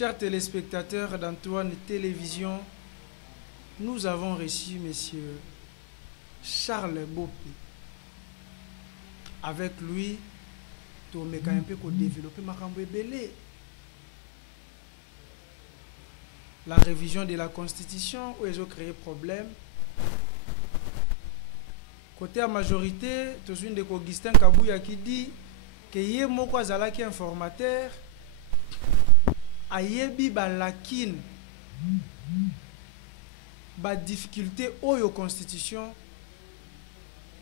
Chers téléspectateurs d'Antoine Télévision, nous avons reçu monsieur Charles Bopé. Avec lui, tu as un peu développé Makambo Belé. La révision de la Constitution, où ils ont créé problème. Côté à majorité, tu as une de Augustin Kabouya qui dit que yé moko azalaki informateur ayebi balakine ba difficulté oyo constitution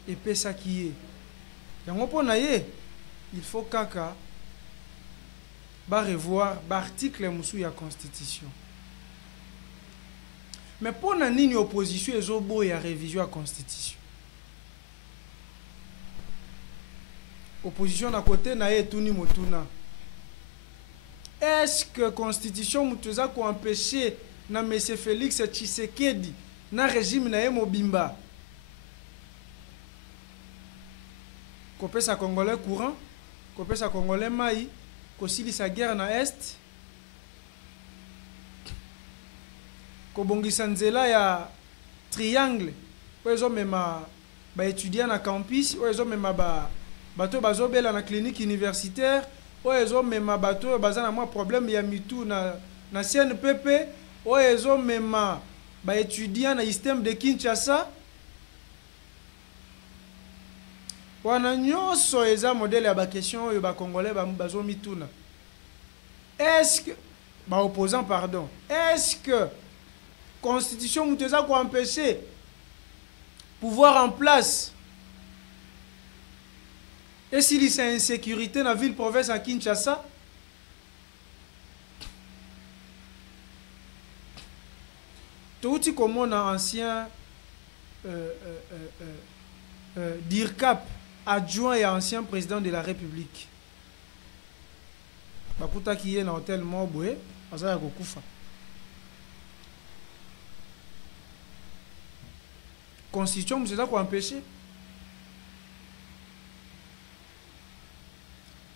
et pesa qui est yango pona ye il faut kaka ba revoir ba article musu ya constitution mais pona nini opposition ezobo ya révision ya constitution opposition à côté na ye tuni motuna. Est-ce que constitution mutuza ko empêcher na monsieur Félix Tshisekedi na régime na ye mobimba ko pesa congolais courant ko pesa congolais mai ko silisa guerre na est ko bongisa nzela ya triangle po ezo mema ba étudiant na campus o ezo mema bato bazobela na clinique universitaire o ezo mema bato bazana mwa problème ya mitu na CNPP o ezo mema ba étudiant na système de Kinshasa wana nyonso eza modèle ya ba question oyo ba congolais bazo mituna. Est-ce que ba opposant pardon, est-ce que constitution muteza ko empêcher pouvoir en place. Et s'il y a insécurité dans la ville-province à Kinshasa, tout comme on a ancien DIRCAP, adjoint et ancien président de la République. Bakuta qui est dans l'hôtel Moboué, Azaya Kokufa. Constitution, c'est ça qu'on empêche.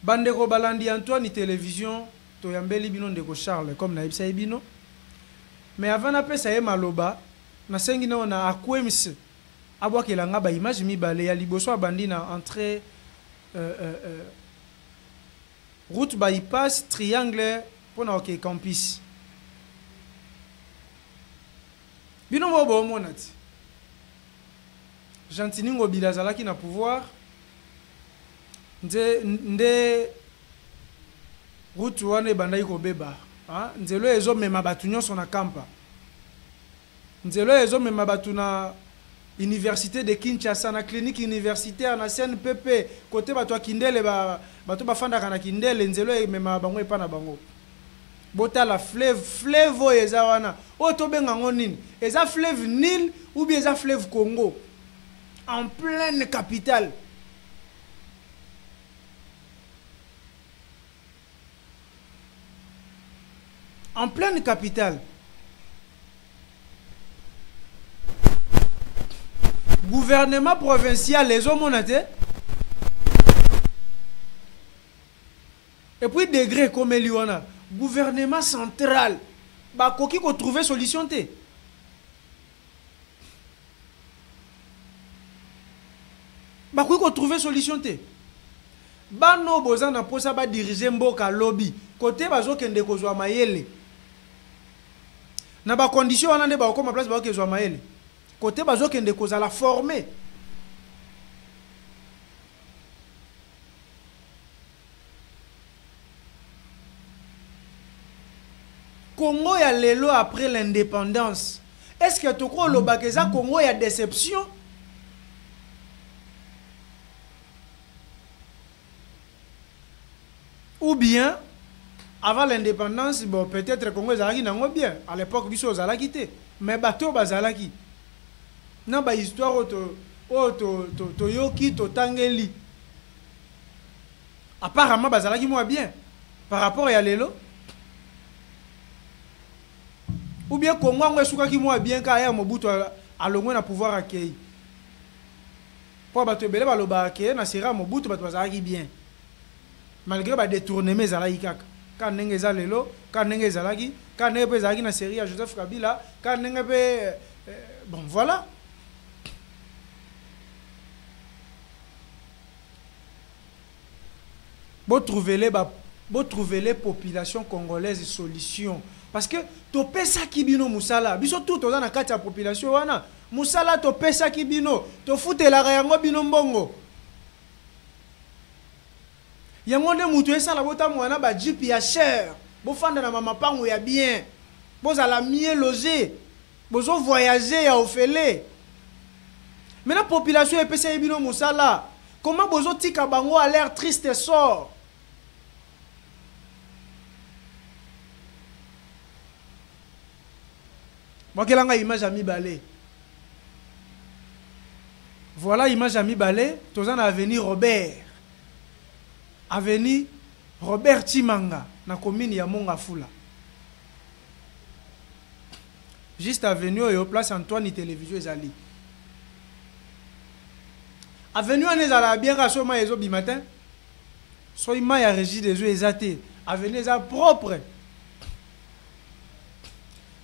Bandeko balandi Antoine Télévision, toyambeli bino ndeko Charles comme na ibisa bino. Mais avant na pesa ye maloba, na sengi na ona akwemise abwakela nga ba image mibale ya liboso bandi na entrée route bypass triangle pona OK campus. Bino bobo monati. Jantiningo bilazalaki na pouvoir. Nde route wane bandai ko beba nzelo ezo mema batu nyonso na kampa nzelo ezo mema batu na université de Kinshasa na clinique universitaire na CNPP côté batu akindele batu bafandaka na kindele nzelo mema bango epa na bango botala fleuve eza wana o to benga ngonini eza fleuve Nil ou bien eza fleuve Congo en pleine capitale. En pleine capitale. Gouvernement provincial, les hommes ont été. Et puis degré comme il y en a. Gouvernement central. Bah, qui qu'on trouve solution té. Bah, qui qu'on trouve solution té. Bah, no bozan na posa ba diriger mboka lobby. Côté bazo kende kozwa mayele. Na ba condition wana nde ba ko ma place ba kezwa mayele. Côté bazo kende kozala former. Congo ya lelo après l'indépendance. Est-ce que tu crois le bakeza Congo ya déception? Ou bien avant l'indépendance, bon, peut-être Congo ezalaki nango bien. À l'époque, biso ozalaki te. Mais bato bazalaki. Na ba histoire to yoki to tangeli. Apparemment bazalaki moi bien par rapport à lelo. Ou bien Congo ngo esukaki moi bien ka ya Mobutu alongwe na pouvoir accueilli. Po bato belé baloba accueilli na sera Mobutu bato bazalaki bien. Malgré ba détournement ezalaki kaka. Quand nengeza lelo Quand nenge ezalaki, quand nenge pe ezalaki na série à Joseph Kabila, quand nenge pe bon voilà. Vous trouvez les populations congolaises solution parce que to pesa kibino musala biso tout toza na kati ya population wana musala to pesa kibino to futela yango bino mbongo yango nde mutu esala bota mwana ba jeep ya cher bo fanda na mama pango ya bien bozala mieux logé bozo voyager ya ofele mais la population epesa bino musala comment bozo tika bango à l'air triste et sort. Moi, image à mi-balé. Voilà image à mi-balé. Tous en avenue Robert. Avenue Robert Chimanga. Na commune ya Mongafula. Juste avenue et au place Antoine télévision ezali. Avenue on ezala bien raso ma ezo bi matin. So ima ya régie des eaux ezate. Avenue eza propre.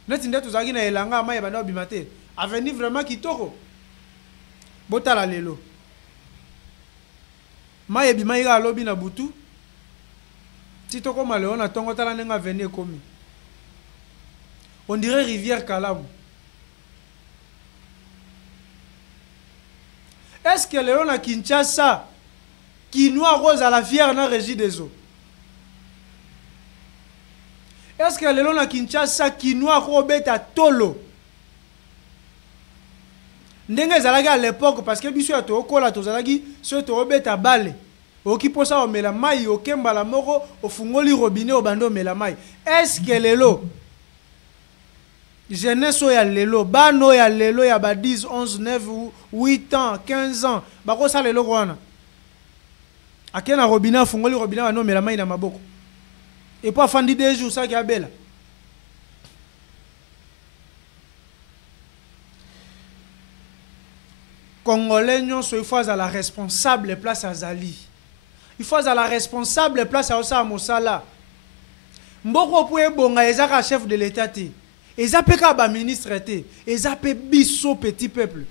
Neti nde tozaki na elanga ma yebana bimate avenir vraiment kitoko botala lelo ma yebima ira lobi na butu titoko maleo na tongo tala nenga avenir komi on dirait rivière Kalamu. Est-ce que Léon na Kinshasa qui noie rose à la fière na régie des eaux? Est-ce que Léon na Kinshasa qui noie robeta tolo? Ndenge ezalaki à l'époque parce que biso ya tokola tozalaki so tobeta bale. Oki posa omela mai okemba la moko ofungoli robinet obando omela mai. Est-ce que lelo jeunesse ya lelo bano ya lelo ya ba 10 11 9 8 ans 15 ans bako sa lelo kwana akena robinet ofungoli robinet bando omela mai na maboko et pas fandi 2 jours ça qui a belle. Congolais nyonso il faut à la responsable place à Zali. Il faut à la responsable place à Osa Mosala. Mboko po ebonga ezaka chef de l'état te. Ezapeka ba ministre te. Ezape biso petit peuple.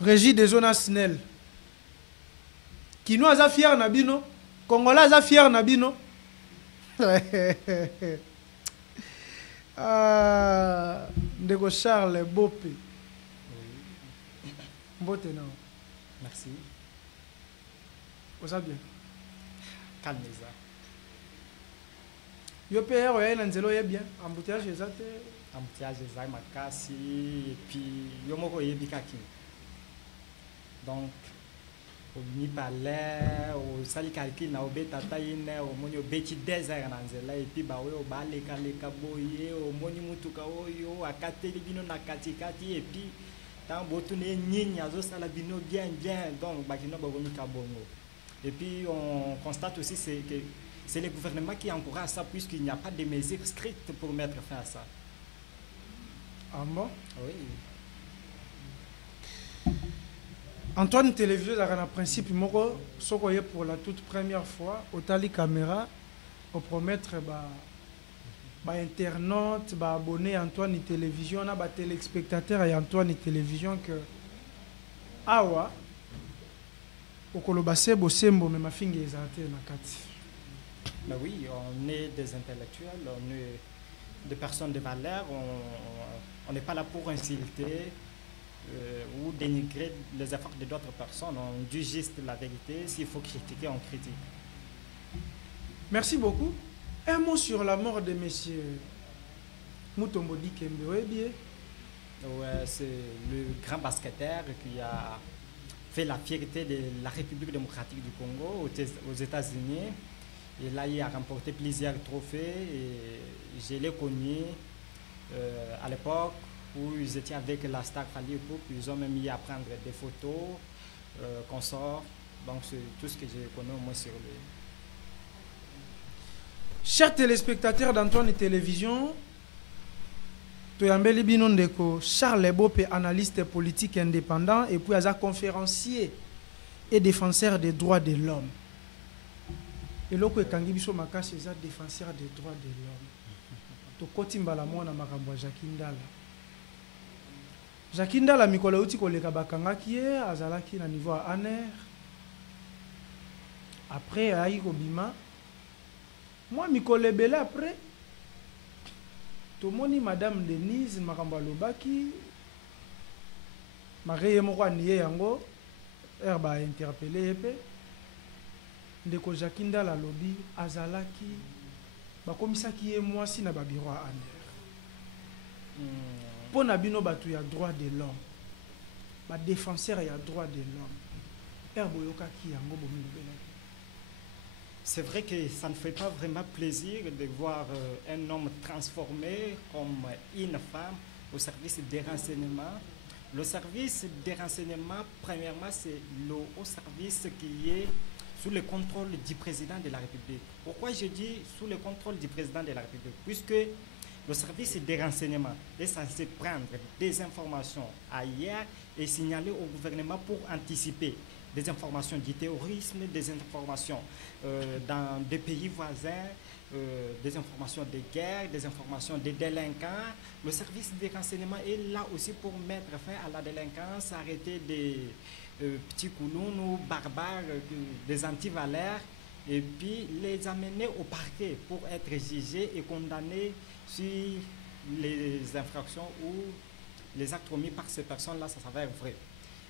Régie des zones SNEL. Qui nous a fier nabino, Congolais a fier nabino. Ndeko Charles Bopé. Bote non. Merci. Vous savez bien. Calmez-ça. Yo père ouais nanzelo ye bien. Embouteillage exact. Embouteillage exact makasi et puis yo moko yebika ki. Donc au ni palais au sali calcul na obeta taine au moni obeti désert na nzela et puis ba we obaleka leka boye au moni mutuka oyo akateli bino na katikati et puis tant botune nyinyi azo sala bino bien donc bakino bagomi kabongo. Et puis on constate aussi c'est que c'est le gouvernement qui encourage ça puisqu'il n'y a pas de mesures strictes pour mettre fin à ça. Ah bon? Oui. Antoine télévision a un principe moko sokoye pour la toute première fois au tali caméra au promettre ba internaute ba abonné Antoine télévision na ba téléspectateur et Antoine télévision que awa okoloba sebo sembo mais ma fingi ezate na kati. Ben oui, on est des intellectuels, on est des personnes de valeur, on n'est pas là pour insulter ou dénigrer les efforts de d'autres personnes. On dit juste la vérité. S'il faut critiquer, on critique. Merci beaucoup. Un mot sur la mort de monsieur Mutombodi Kembe. Ouais, c'est le grand basketteur qui a fait la fierté de la République démocratique du Congo aux États-Unis. Et là, il a remporté plusieurs trophées. Et je l'ai connu à l'époque où ils étaient avec la star Fally Ipupa. Ils ont même mis à prendre des photos, consorts. Donc, c'est tout ce que j'ai connu au moins sur lui. Chers téléspectateurs d'Antoine Télévision, toyambeli bino ndeko Charles Bope, analyste politique indépendant et puis aza conférencier et défenseur des droits de l'homme. Et loko ekangi biso makasi eza défenseur des droits de l'homme. Tokoti mbala mwana makambo ya Jacques Ndala. Jacques Ndala mikolo uti koleka bakangaki ye azalaki na niveau à aner. Après ayi kobima. Moi mikolo ebele après tomoni Madame Denise makambo alobaki marié moko aniye yango herba interpellé pe ndeko Jacques Ndala lobi azalaki bakomisaki ye mwasi na babiro a aner pona bino batu ya droit de l'homme ba défenseur ya droit de l'homme herbo yokaki yango bomilobelaki. C'est vrai que ça ne fait pas vraiment plaisir de voir un homme transformé comme une femme au service des renseignements. Le service des renseignements, premièrement, c'est le haut service qui est sous le contrôle du président de la République. Pourquoi je dis sous le contrôle du président de la République? Puisque le service des renseignements est censé prendre des informations ailleurs et signaler au gouvernement pour anticiper des informations du terrorisme, des informations dans des pays voisins, des informations de guerre, des informations des délinquants. Le service des renseignements est là aussi pour mettre fin à la délinquance, arrêter des petits coulounous barbares, des antivaleurs, et puis les amener au parquet pour être jugés et condamnés sur les infractions ou les actes commis par ces personnes-là, ça s'avère vrai.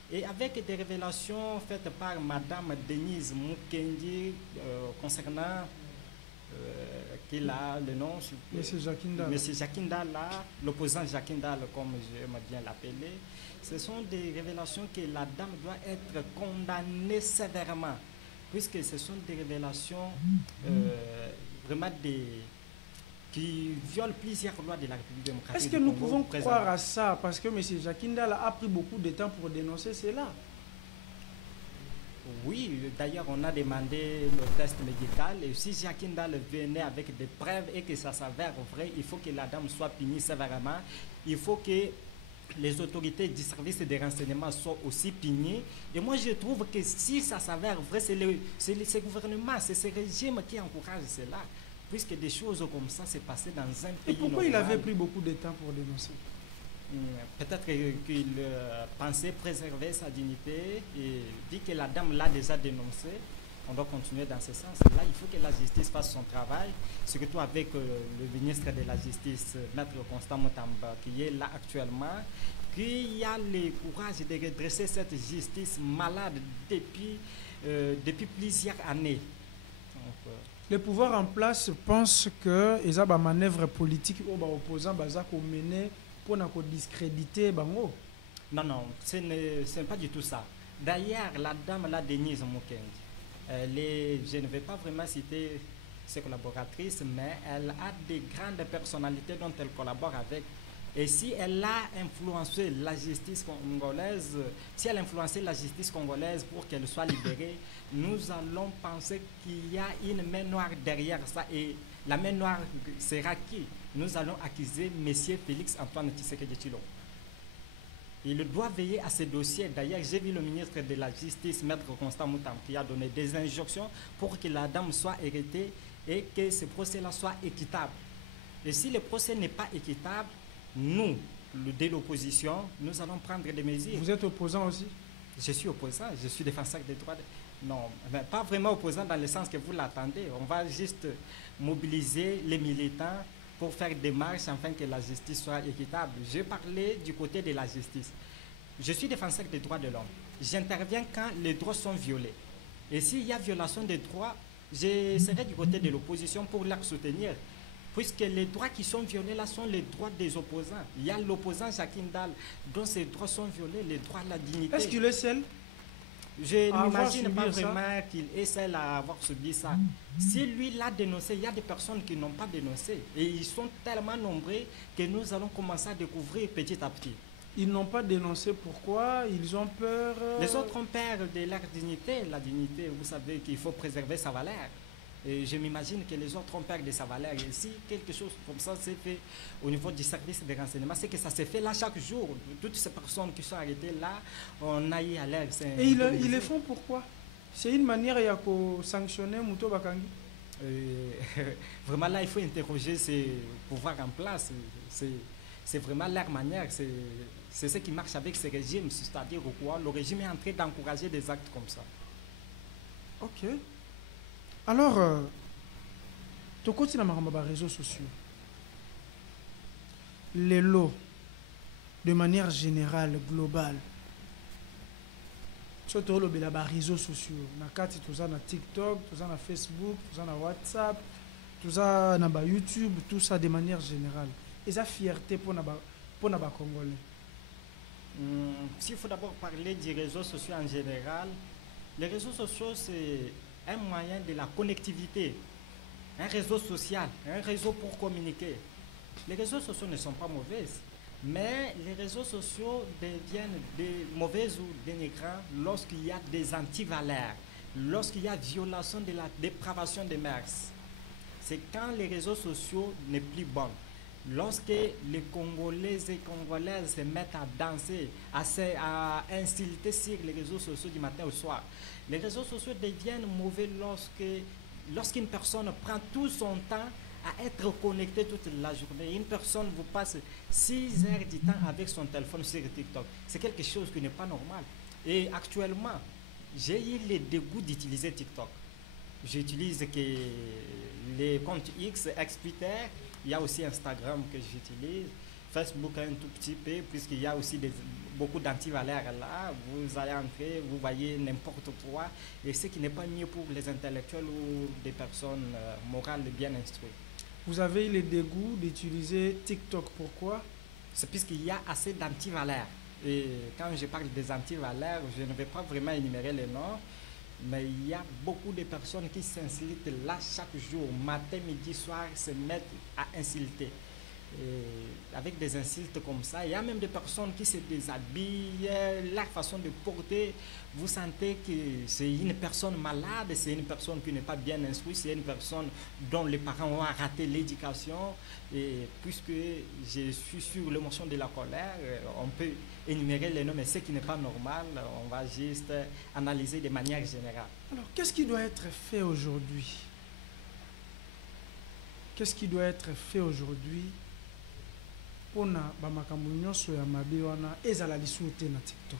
Et avec des révélations faites par Madame Denise Mukendi concernant qu'il a le nom, Monsieur Jacques Ndala, l'opposant Jacques Ndala, comme j'aime bien l'appeler, ce sont des révélations que la dame doit être condamnée sévèrement, puisque ce sont des révélations vraiment qui violent plusieurs lois de la République démocratique. Est-ce que nous pouvons croire à ça? Parce que M. Jacques Ndala a pris beaucoup de temps pour dénoncer cela. Oui, d'ailleurs, on a demandé le test médical. Et si Jacques Ndala venait avec des preuves et que ça s'avère vrai, il faut que la dame soit punie sévèrement. Il faut que les autorités du service de renseignement soient aussi punies. Et moi, je trouve que si ça s'avère vrai, c'est ce gouvernement, c'est ce régime qui encourage cela. Puisque des choses comme ça s'est passé dans un pays. Et pourquoi normal. Il avait pris beaucoup de temps pour dénoncer? Peut-être qu'il pensait préserver sa dignité et dit que la dame l'a déjà dénoncé. On doit continuer dans ce sens-là. Il faut que la justice fasse son travail, surtout avec le ministre de la Justice, Maître Constant Mutamba, qui est là actuellement, qu'il y a le courage de redresser cette justice malade depuis plusieurs années. Donc, les pouvoirs en place pensent que les manœuvres politiques aux opposants sont menées pour discréditer Bango. Non, non, ce n'est pas du tout ça. D'ailleurs, la dame, la Denise Mukendi, je ne vais pas vraiment citer ses collaboratrices, mais elle a des grandes personnalités dont elle collabore avec. Et si elle a influencé la justice congolaise, si elle a influencé la justice congolaise pour qu'elle soit libérée, nous allons penser qu'il y a une main noire derrière ça. Et la main noire sera qui? Nous allons accuser M. Félix Antoine Tshisekedi Tshilombo. Il doit veiller à ces dossiers. D'ailleurs, j'ai vu le ministre de la Justice, Maître Constant Mutamba, qui a donné des injonctions pour que la dame soit héritée et que ce procès-là soit équitable. Et si le procès n'est pas équitable, nous, de l'opposition, nous allons prendre des mesures. Vous êtes opposant aussi? Je suis opposant, je suis défenseur des droits. Non, mais pas vraiment opposant dans le sens que vous l'attendez. On va juste mobiliser les militants pour faire des marches afin que la justice soit équitable. Je parlais du côté de la justice. Je suis défenseur des droits de l'homme. J'interviens quand les droits sont violés. Et s'il y a violation des droits, je serai du côté de l'opposition pour leur soutenir. Puisque les droits qui sont violés là sont les droits des opposants. Il y a l'opposant Jacques Ndala dont ses droits sont violés, les droits de la dignité. Est-ce qu'il est seul? Je n'imagine pas vraiment qu'il est seul à avoir subi ça. Si lui l'a dénoncé, il y a des personnes qui n'ont pas dénoncé. Et ils sont tellement nombreux que nous allons commencer à découvrir petit à petit. Ils n'ont pas dénoncé, pourquoi? Ils ont peur? Les autres ont peur de leur dignité. La dignité, vous savez qu'il faut préserver sa valeur. Et je m'imagine que les autres ont perdu de sa valeur. Et si quelque chose comme ça s'est fait au niveau du service de renseignement, c'est que ça s'est fait là chaque jour. Toutes ces personnes qui sont arrêtées là, on a eu à l'air. Et ils le font pourquoi? C'est une manière de sanctionner Mouto Bakangi? Vraiment là, il faut interroger ces pouvoirs en place. C'est vraiment leur manière. C'est ce qui marche avec ces régimes. C'est-à-dire quoi? Le régime est en train d'encourager des actes comme ça. Ok. Alors, tu continues à les réseaux sociaux. Les lots, de manière générale, globale. Surtout les réseaux sociaux. Tu as TikTok, tu as Facebook, tu as WhatsApp, tu as YouTube, tout ça de manière générale. Et ça fierté pour les Congolais. S'il faut d'abord parler des réseaux sociaux en général, les réseaux sociaux, c'est un moyen de la connectivité, un réseau social, un réseau pour communiquer. Les réseaux sociaux ne sont pas mauvais, mais les réseaux sociaux deviennent des mauvaises ou dénigrants lorsqu'il y a des antivaleurs, lorsqu'il y a violation de la dépravation des mœurs. C'est quand les réseaux sociaux n'est plus bons. Lorsque les Congolais et Congolaises se mettent à danser, à insulter sur les réseaux sociaux du matin au soir, les réseaux sociaux deviennent mauvais lorsqu'une personne prend tout son temps à être connectée toute la journée. Une personne vous passe 6 heures du temps avec son téléphone sur TikTok. C'est quelque chose qui n'est pas normal. Et actuellement, j'ai eu le dégoût d'utiliser TikTok. J'utilise que les comptes X, Twitter. Il y a aussi Instagram que j'utilise, Facebook un tout petit peu, puisqu'il y a aussi beaucoup d'antivaleurs là. Vous allez entrer, vous voyez n'importe quoi, et ce qui n'est pas mieux pour les intellectuels ou des personnes morales bien instruites. Vous avez le dégoût d'utiliser TikTok, pourquoi? C'est puisqu'il y a assez d'antivaleurs. Et quand je parle des antivaleurs, je ne vais pas vraiment énumérer les noms, mais il y a beaucoup de personnes qui s'insultent là chaque jour, matin, midi, soir, se mettent à insulter. Et avec des insultes comme ça, il y a même des personnes qui se déshabillent, leur façon de porter, vous sentez que c'est une personne malade, c'est une personne qui n'est pas bien instruite, c'est une personne dont les parents ont raté l'éducation. Et puisque je suis sur l'émotion de la colère, on peut énumérer les noms, mais ce qui n'est pas normal, on va juste analyser de manière générale. Alors, qu'est-ce qui doit être fait aujourd'hui? Qu'est-ce qui doit être fait aujourd'hui pour TikTok?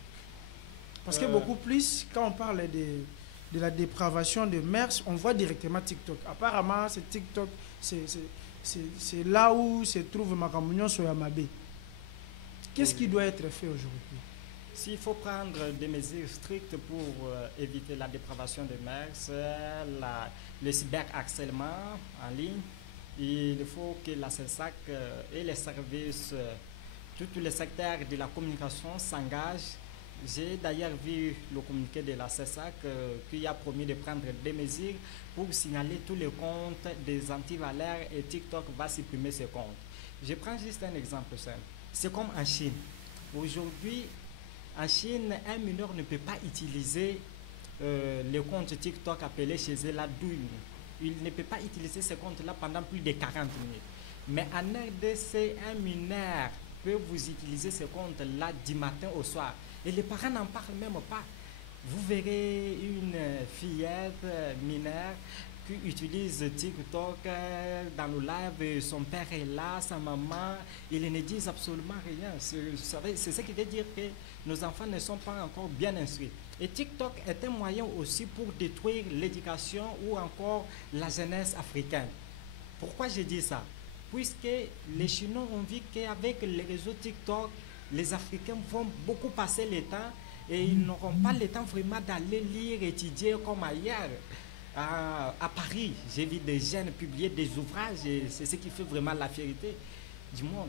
Parce que beaucoup plus, quand on parle de la dépravation de mœurs, on voit directement TikTok. Apparemment, c'est TikTok, c'est là où se trouve Makambounion sur Yamabé. Qu'est-ce qui doit être fait aujourd'hui? S'il faut prendre des mesures strictes pour éviter la dépravation des mœurs, le cyberharcèlement en ligne, il faut que la CESAC et les services, tous les secteurs de la communication s'engagent. J'ai d'ailleurs vu le communiqué de la CESAC qui a promis de prendre des mesures pour signaler tous les comptes des antivaleurs et TikTok va supprimer ces comptes. Je prends juste un exemple simple. C'est comme en Chine. Aujourd'hui, en Chine, un mineur ne peut pas utiliser le compte TikTok appelé chez eux la douille. Il ne peut pas utiliser ce compte-là pendant plus de 40 minutes. Mais en RDC, un mineur peut vous utiliser ce compte-là du matin au soir. Et les parents n'en parlent même pas. Vous verrez une fillette mineure qui utilise TikTok dans le live, son père est là, sa maman, ils ne disent absolument rien. C'est ce qui veut dire que nos enfants ne sont pas encore bien instruits. Et TikTok est un moyen aussi pour détruire l'éducation ou encore la jeunesse africaine. Pourquoi je dis ça? Puisque les Chinois ont vu qu'avec les réseaux TikTok, les Africains vont beaucoup passer le temps et ils n'auront pas le temps vraiment d'aller lire, étudier comme ailleurs. À Paris, j'ai vu des jeunes publier des ouvrages et c'est ce qui fait vraiment la fierté du monde.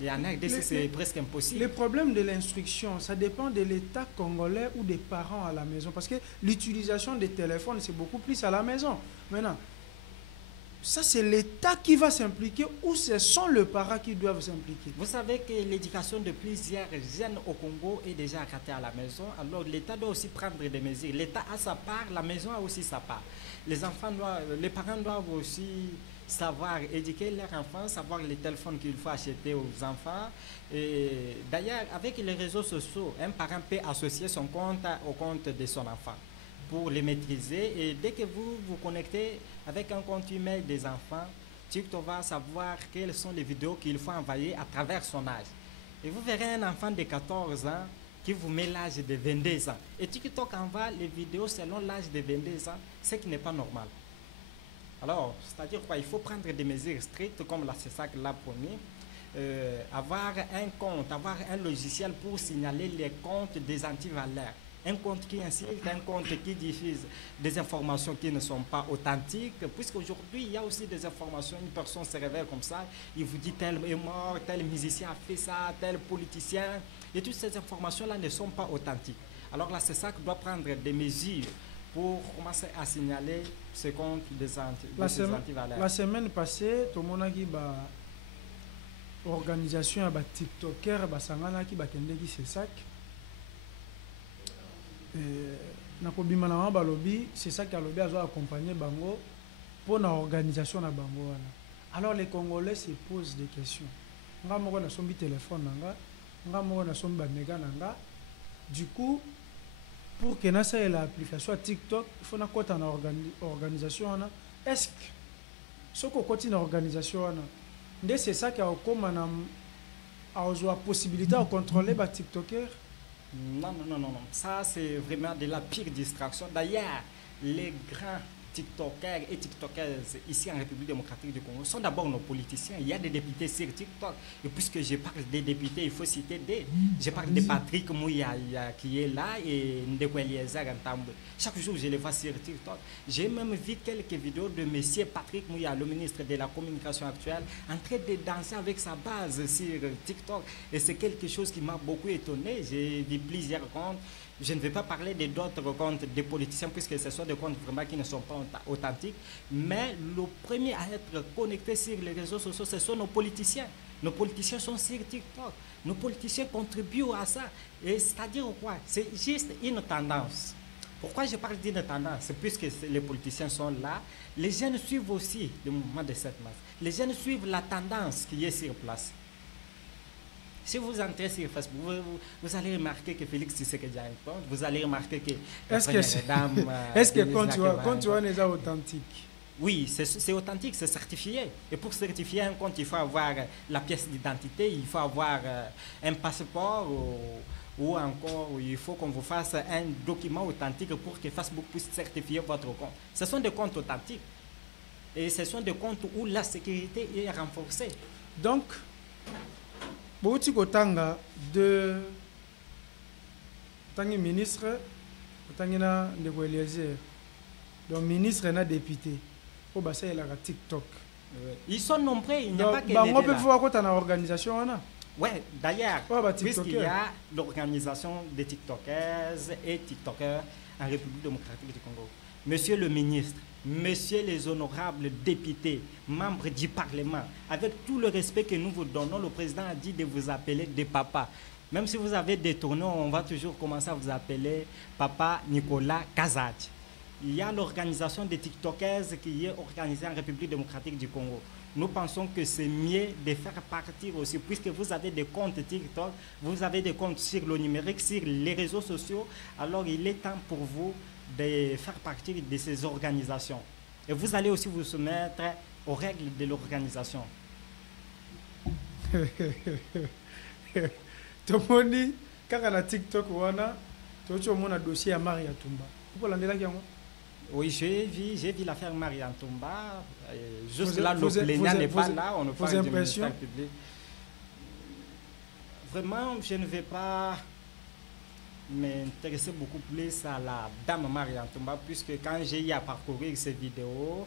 Et en RDC, c'est presque impossible. Le problème de l'instruction, ça dépend de l'État congolais ou des parents à la maison. Parce que l'utilisation des téléphones, c'est beaucoup plus à la maison. Maintenant, Ça, c'est l'État qui va s'impliquer ou ce sont les parents qui doivent s'impliquer? Vous savez que l'éducation de plusieurs jeunes au Congo est déjà ratée à la maison. Alors l'État doit aussi prendre des mesures. L'État a sa part, la maison a aussi sa part. Les parents doivent aussi savoir éduquer leurs enfants, savoir les téléphones qu'il faut acheter aux enfants. D'ailleurs, avec les réseaux sociaux, un parent peut associer son compte au compte de son enfant pour les maîtriser. Et dès que vous vous connectez avec un compte email des enfants, TikTok va savoir quelles sont les vidéos qu'il faut envoyer à travers son âge. Et vous verrez un enfant de 14 ans qui vous met l'âge de 22 ans. Et TikTok envoie les vidéos selon l'âge de 22 ans, ce qui n'est pas normal. Alors, c'est-à-dire quoi? Il faut prendre des mesures strictes comme la CESAC l'a promis. Avoir un compte, avoir un logiciel pour signaler les comptes des antivaleurs. Un compte qui insulte, un compte qui diffuse des informations qui ne sont pas authentiques, puisqu'aujourd'hui, il y a aussi des informations, une personne se réveille comme ça, il vous dit tel est mort, tel musicien a fait ça, tel politicien, et toutes ces informations-là ne sont pas authentiques. Alors là, c'est ça que doit prendre des mesures pour commencer à signaler ce compte des antivaleurs. La semaine passée, tout le monde a dit organisation à TikToker, Sangana qui bakendeki c'est ça. Nakobima na balobi c'est ça qui a lobby a accompagné bango pour la organisation na bango. Alors les Congolais se posent des questions. Nga moko na sombi téléphone nanga, nga moko na sombi ba méga nanga. Du coup, pour que nasa ait l'application TikTok, il faut na kota na organisation na. Est-ce que ce qu'on continue na organisation na, c'est ça qui a comme la possibilité de contrôler les TikTokers? Non. Ça, c'est vraiment de la pire distraction. D'ailleurs, les grands TikTokers et TikTokers ici en République démocratique du Congo sont d'abord nos politiciens. Il y a des députés sur TikTok. Et puisque je parle des députés, il faut citer des. Je parle de Patrick Mouya qui est là et Ndeko Eliezer Ntambe. Chaque jour, je les vois sur TikTok. J'ai même vu quelques vidéos de M. Patrick Mouya, le ministre de la Communication actuelle, en train de danser avec sa base sur TikTok. Et c'est quelque chose qui m'a beaucoup étonné. J'ai vu plusieurs comptes. Je ne vais pas parler d'autres comptes des politiciens puisque ce sont des comptes vraiment qui ne sont pas authentiques. Mais le premier à être connecté sur les réseaux sociaux, ce sont nos politiciens. Nos politiciens sont sur TikTok. Nos politiciens contribuent à ça. Et c'est-à-dire quoi? C'est juste une tendance. Pourquoi je parle d'une tendance? C'est puisque les politiciens sont là. Les jeunes suivent aussi le mouvement de cette masse. Les jeunes suivent la tendance qui est sur place. Si vous entrez sur Facebook, vous allez remarquer que Félix Tshisekedi a un compte, vous allez remarquer que est-ce que quand tu vois les authentiques? Oui, c'est authentique, c'est certifié. Et pour certifier un compte, il faut avoir la pièce d'identité, il faut avoir un passeport ou encore il faut qu'on vous fasse un document authentique pour que Facebook puisse certifier votre compte. Ce sont des comptes authentiques. Et ce sont des comptes où la sécurité est renforcée. Donc, Bouti Kotanga de Tangi ministre, Tangina de Eliezer, donc ministre et député, au bassin il a TikTok. Ils sont nombreux, il n'y a pas que des on peut voir quoi dans l'organisation. Oui, d'ailleurs, puisqu'il y a l'organisation des TikTokers et TikTokers en République démocratique du Congo. Monsieur le ministre, Messieurs les honorables députés, membres du Parlement, avec tout le respect que nous vous donnons, le président a dit de vous appeler des papas. Même si vous avez détourné, on va toujours commencer à vous appeler Papa Nicolas Kazadj. Il y a l'organisation des TikTokers qui est organisée en République démocratique du Congo. Nous pensons que c'est mieux de faire partir aussi, puisque vous avez des comptes TikTok, vous avez des comptes sur le numérique, sur les réseaux sociaux, alors il est temps pour vous de faire partie de ces organisations. Et vous allez aussi vous soumettre aux règles de l'organisation. Tout le monde dit, quand on a TikTok, tu as un dossier à Maria Tumba. Pourquoi l'on Oui, j'ai vu l'affaire Maria Tumba. Juste là, le plaignant n'est pas là, on ne parle du ministère public. Vraiment, je ne vais pas m'intéresser beaucoup plus à la dame Maria Tumba, puisque quand j'ai eu à parcourir ces vidéos,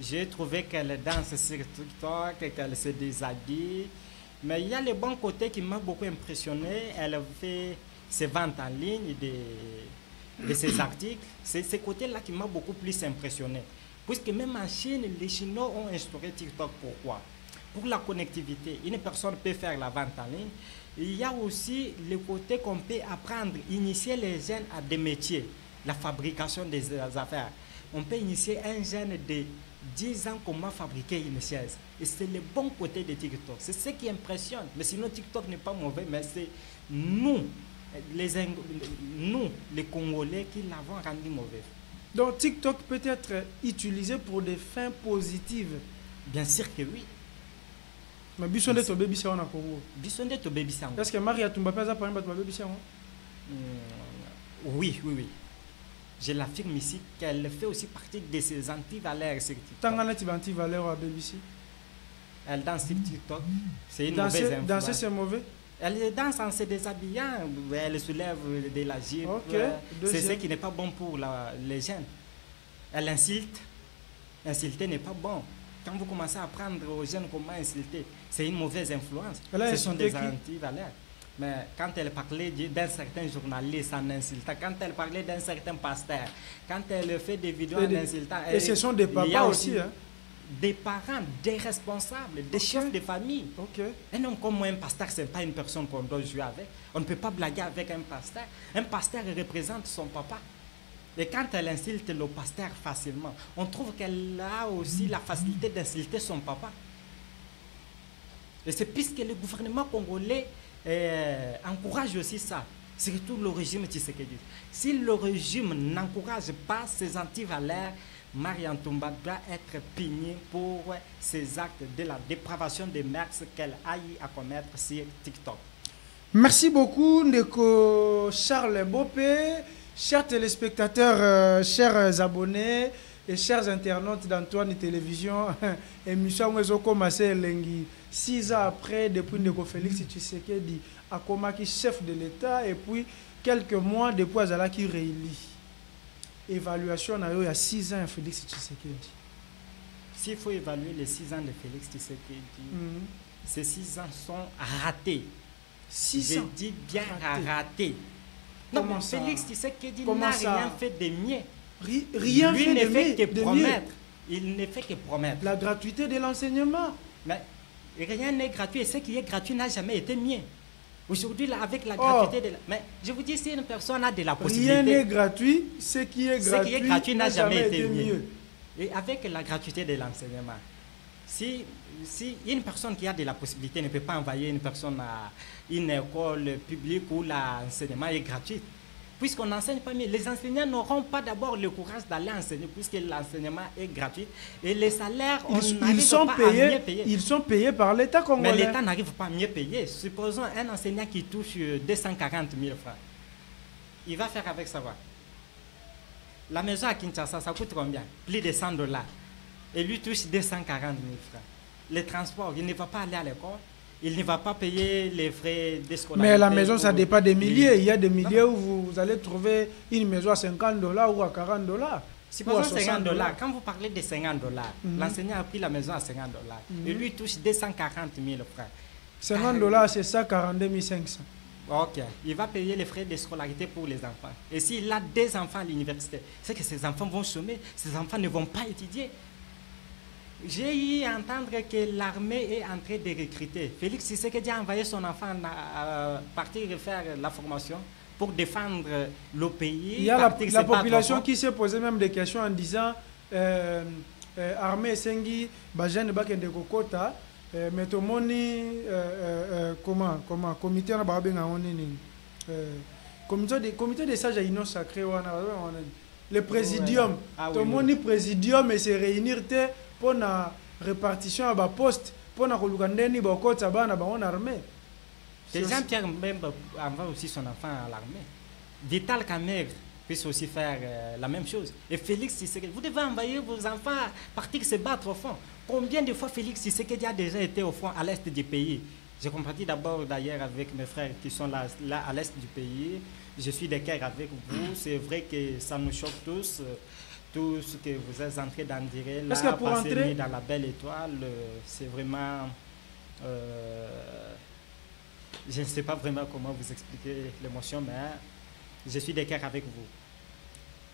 j'ai trouvé qu'elle danse sur TikTok et qu'elle se déshabille. Mais il y a le bon côté qui m'a beaucoup impressionné. Elle fait ses ventes en ligne de ses articles. C'est ce côté-là qui m'a beaucoup plus impressionné. Puisque même en Chine, les Chinois ont instauré TikTok. Pourquoi? Pour la connectivité. Une personne peut faire la vente en ligne. Il y a aussi le côté qu'on peut apprendre, initier les jeunes à des métiers, la fabrication des affaires. On peut initier un jeune de 10 ans comment fabriquer une chaise. Et c'est le bon côté de TikTok. C'est ce qui impressionne. Mais sinon, TikTok n'est pas mauvais, mais c'est nous, les Congolais, qui l'avons rendu mauvais. Donc TikTok peut être utilisé pour des fins positives. Bien sûr que oui. Mais biso nde to bebisa wana Congo. Biso nde to bebisa. Est-ce que Maria Tumba Peza par exemple to bebisa wana? Oui. Je l'affirme ici qu'elle fait aussi partie de ces anti-valeurs sur TikTok. Tangana ti anti-valeurs à BBC. Elle danse sur TikTok. C'est une mauvaise influence. Danser c'est mauvais. Elle danse en se déshabillant, elle soulève de la jupe. Okay. C'est ce qui n'est pas bon pour les jeunes. Elle insulte. Insulter n'est pas bon. Quand vous commencez à apprendre aux jeunes comment insulter, c'est une mauvaise influence. Ce sont des anti-valeurs. Mais quand elle parlait d'un certain journaliste en insultant, quand elle parlait d'un certain pasteur, quand elle fait des vidéos en insultant... Et ce sont des papas aussi, hein? Des parents, des responsables, des chefs de famille. Un homme comme moi, un pasteur, ce n'est pas une personne qu'on doit jouer avec. On ne peut pas blaguer avec un pasteur. Un pasteur représente son papa. Et quand elle insulte le pasteur facilement, on trouve qu'elle a aussi la facilité d'insulter son papa. Et c'est puisque le gouvernement congolais encourage aussi ça, surtout le régime Tshisekedi. Si le régime n'encourage pas ces anti-valeurs, Marianne Toumba doit être punie pour ces actes de la dépravation des mœurs qu'elle a eu à commettre sur TikTok. Merci beaucoup, Ndeko Charles Bopé. Chers téléspectateurs, chers abonnés et chers internautes d'Antoine Télévision, émission où commencé 6 ans après, depuis Ndeko Félix Tshisekedi a commencé chef de l'État et puis quelques mois depuis Azala qui réélit. Évaluation il y a 6 ans Félix Tshisekedi. S'il faut évaluer les 6 ans de Félix Tshisekedi, ces 6 ans sont ratés. 6 ans. Je dis bien ratés. Non, mais Félix Tshisekedi n'a rien fait de mieux. Rien Lui fait ne de fait que mieux. promettre. Il ne fait que promettre. La gratuité de l'enseignement. Mais rien n'est gratuit et ce qui est gratuit n'a jamais été mieux. Aujourd'hui, avec la gratuité mais je vous dis, si une personne a de la possibilité... Rien n'est gratuit, ce qui est gratuit n'a jamais été mieux. Et avec la gratuité de l'enseignement, si une personne qui a de la possibilité ne peut pas envoyer une personne à une école publique où l'enseignement est gratuit, puisqu'on n'enseigne pas mieux, les enseignants n'auront pas d'abord le courage d'aller enseigner puisque l'enseignement est gratuit et les salaires, ils sont payés, ils sont payés par l'État congolais. Mais l'État n'arrive pas à mieux payer. Supposons un enseignant qui touche 240 000 francs. Il va faire avec ça quoi? La maison à Kinshasa, ça coûte combien? Plus de 100 $. Et lui touche 240 000 francs. Les transports, il ne va pas aller à l'école. Il ne va pas payer les frais de scolarité. Mais la maison, ça dépend des milliers. Il y a des milliers où vous allez trouver une maison à 50 $ ou à 40 $. Supposons 50 $. Quand vous parlez de 50 $, l'enseignant a pris la maison à 50 $. Et lui touche 240 000 francs. 50 $, c'est ça, 42 500. Ok. Il va payer les frais de scolarité pour les enfants. Et s'il a des enfants à l'université, c'est que ces enfants vont chômer. Ces enfants ne vont pas étudier. J'ai eu à entendre que l'armée est en train de recruter. Félix Tshisekedi a envoyé son enfant partir faire la formation pour défendre le pays. Il y a la population qui s'est posé même des questions en disant armée Sengi, Bajane Bakende Kokota, mais tout le monde, comment, comité na babenga onini, comité des sages à Union sacrée, le présidium, tout le monde présidium et se réunir pour la répartition à la poste, pour la relugandeni bakota bana ba on armée. Jean-Pierre Mbemba envoie aussi son enfant à l'armée. Vital Kamerhe peut aussi faire la même chose. Et Félix Tshisekedi, vous devez envoyer vos enfants partir se battre au fond. Combien de fois Félix Tshisekedi a déjà été au fond à l'est du pays? J'ai compris d'abord d'ailleurs avec mes frères qui sont là à l'est du pays. Je suis d'accord avec vous. C'est vrai que ça nous choque tous. Tout ce que vous êtes en train d'en dire là, passer dans la belle étoile, c'est vraiment... je ne sais pas vraiment comment vous expliquer l'émotion, mais je suis d'accord avec vous.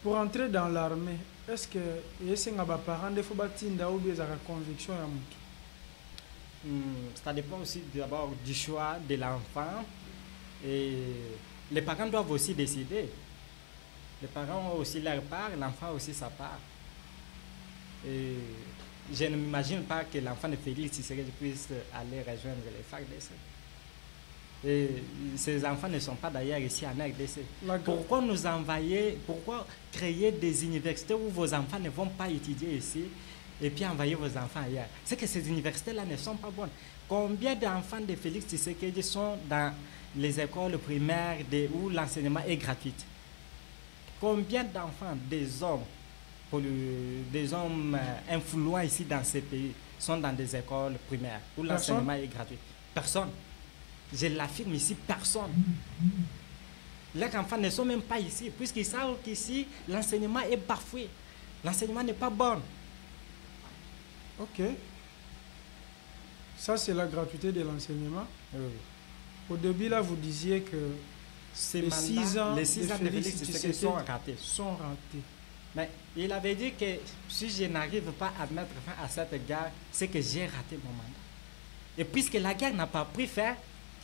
Pour entrer dans l'armée, est-ce que les parents des fois ou bien la conviction à Ça dépend aussi d'abord du choix de l'enfant. Et les parents doivent aussi décider. Les parents ont aussi leur part, l'enfant aussi sa part. Et je ne m'imagine pas que l'enfant de Félix Tshisekedi puisse aller rejoindre les FARDC. Et ces enfants ne sont pas d'ailleurs ici en RDC. Pourquoi nous envoyer, pourquoi créer des universités où vos enfants ne vont pas étudier ici et puis envoyer vos enfants ailleurs? C'est que ces universités-là ne sont pas bonnes. Combien d'enfants de Félix Tshisekedi sont dans les écoles primaires où l'enseignement est gratuit? Combien d'enfants, des hommes influents ici dans ces pays sont dans des écoles primaires où l'enseignement est gratuit? Personne. Je l'affirme ici, personne. Les enfants ne sont même pas ici, puisqu'ils savent qu'ici, l'enseignement est bafoué. L'enseignement n'est pas bon. Ok. Ça, c'est la gratuité de l'enseignement. Oui. Au début, là, vous disiez que les 6 ans de Félix Tshisekedi sont ratés. Mais il avait dit que si je n'arrive pas à mettre fin à cette guerre, c'est que j'ai raté mon mandat. Et puisque la guerre n'a pas pris fin,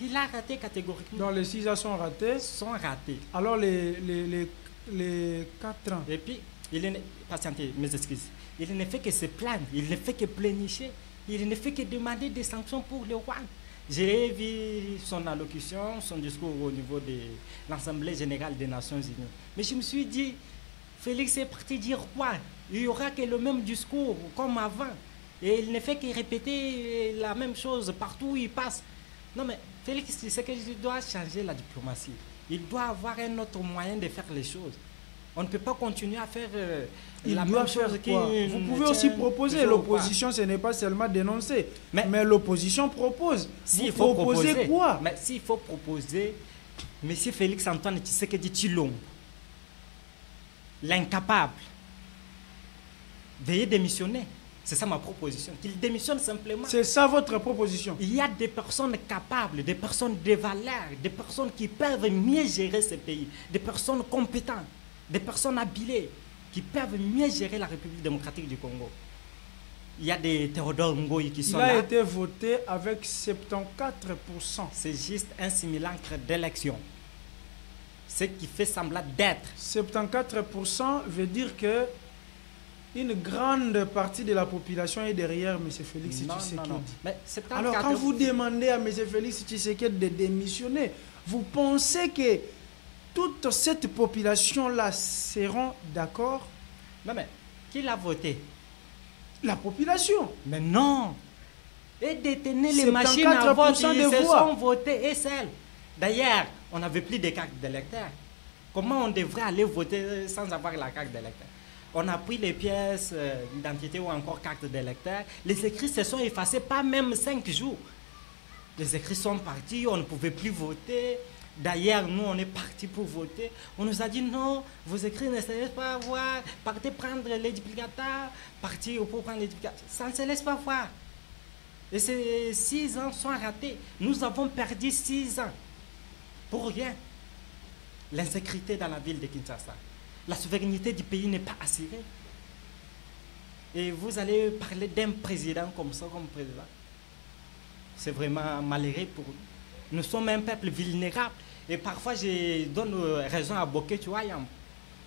il a raté catégoriquement. Donc les 6 ans sont ratés. Alors les 4 ans. Et puis, patientez, mes excuses. Il ne fait que se plaindre, il ne fait que plénicher, il ne fait que demander des sanctions pour le roi. J'ai vu son allocution, son discours au niveau de l'Assemblée générale des Nations Unies. Mais je me suis dit, Félix est parti dire quoi? Il n'y aura que le même discours comme avant. Et il ne fait que répéter la même chose partout où il passe. Non mais Félix, c'est qu'il doit changer la diplomatie. Il doit avoir un autre moyen de faire les choses. On ne peut pas continuer à faire la même chose. Vous pouvez aussi proposer. L'opposition, ce n'est pas seulement dénoncer. Mais l'opposition propose. S'il faut proposer quoi? Mais s'il faut proposer, M. Félix Antoine Tshisekedi Tshilombo, l'incapable, veuillez démissionner. C'est ça ma proposition. Qu'il démissionne simplement. C'est ça votre proposition? Il y a des personnes capables, des personnes de valeur, des personnes qui peuvent mieux gérer ce pays, des personnes compétentes, des personnes habilées, qui peuvent mieux gérer la République démocratique du Congo. Il y a des Théodore Ngoï qui sont là. Il a été voté avec 74%. C'est juste un simulacre d'élection. Ce qui fait semblant d'être. 74% veut dire que une grande partie de la population est derrière M. Félix Tshisekedi. Non. Mais alors quand vous demandez à M. Félix Tshisekedi de démissionner, vous pensez que toute cette population-là seront d'accord? Non mais, qui l'a voté? La population. Mais non. Et détenez les machines à vote, ils se sont votés et celles. D'ailleurs, on n'avait plus de carte d'électeur. Comment on devrait aller voter sans avoir la carte d'électeur? On a pris les pièces d'identité ou encore carte d'électeur. Les écrits se sont effacés, pas même 5 jours. Les écrits sont partis, on ne pouvait plus voter. D'ailleurs, nous, on est partis pour voter. On nous a dit non, vos écrits ne se laissent pas voir. Partez prendre les duplicateurs, partez pour prendre les duplicateurs. Ça ne se laisse pas voir. Et ces 6 ans sont ratés. Nous avons perdu 6 ans. Pour rien. L'insécurité dans la ville de Kinshasa. La souveraineté du pays n'est pas assurée. Et vous allez parler d'un président comme ça, comme président. C'est vraiment malheureux pour nous. Nous sommes un peuple vulnérable. Et parfois, je donne raison à Boké Chouayam,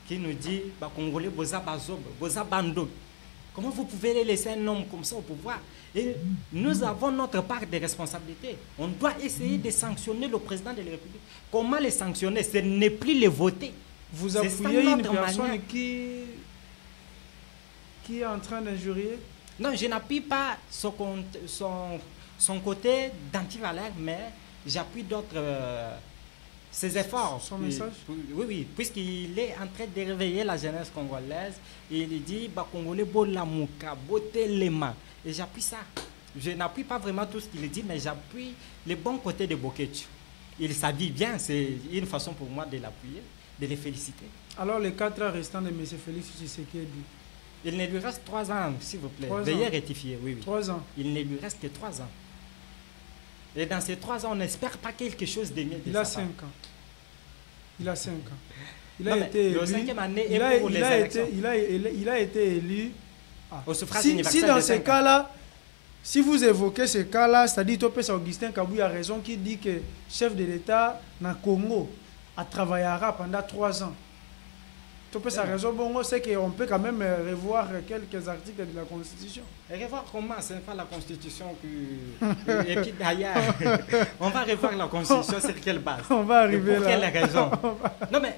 qui nous dit Congolais, Boza Bazob, Boza Bando. Comment vous pouvez laisser un homme comme ça au pouvoir? Et nous avons notre part de responsabilité. On doit essayer de sanctionner le président de la République. Comment les sanctionner? Ce n'est plus les voter. Vous appuyez une personne qui est en train d'injurier? Non, je n'appuie pas son côté d'antivaleur, mais j'appuie d'autres ses efforts. Son message? Oui, puisqu'il est en train de réveiller la jeunesse congolaise. Et il dit Congolais, Bolamouka, Botelema. Et j'appuie ça. Je n'appuie pas vraiment tout ce qu'il dit, mais j'appuie les bons côtés de Boketu. Il s'habille bien, c'est une façon pour moi de l'appuyer, de les féliciter. Alors les 4 ans restants de M. Félix Tshisekedi? Il ne lui reste 3 ans, s'il vous plaît. Veuillez rectifier, oui. 3 ans. Il ne lui reste que 3 ans. Et dans ces 3 ans, on n'espère pas quelque chose de mieux. Il a 5 ans. Il a 5 ans. Il a été élu. Le 5e année Il est pour les élections. Il a été élu. Au suffrage Si universel dans de ces 5 ans. cas-là, si vous évoquez ces cas-là, c'est-à-dire que Augustin Kabou a raison qui dit que chef de l'État dans le Congo a travaillé pendant 3 ans. Topé sa raison, bon, c'est qu'on peut quand même revoir quelques articles de la Constitution. Et revoir comment, ce n'est pas la Constitution que... Et puis d'ailleurs, on va revoir la Constitution sur quelle base? On va arriver pour là. quelle raison? Non mais,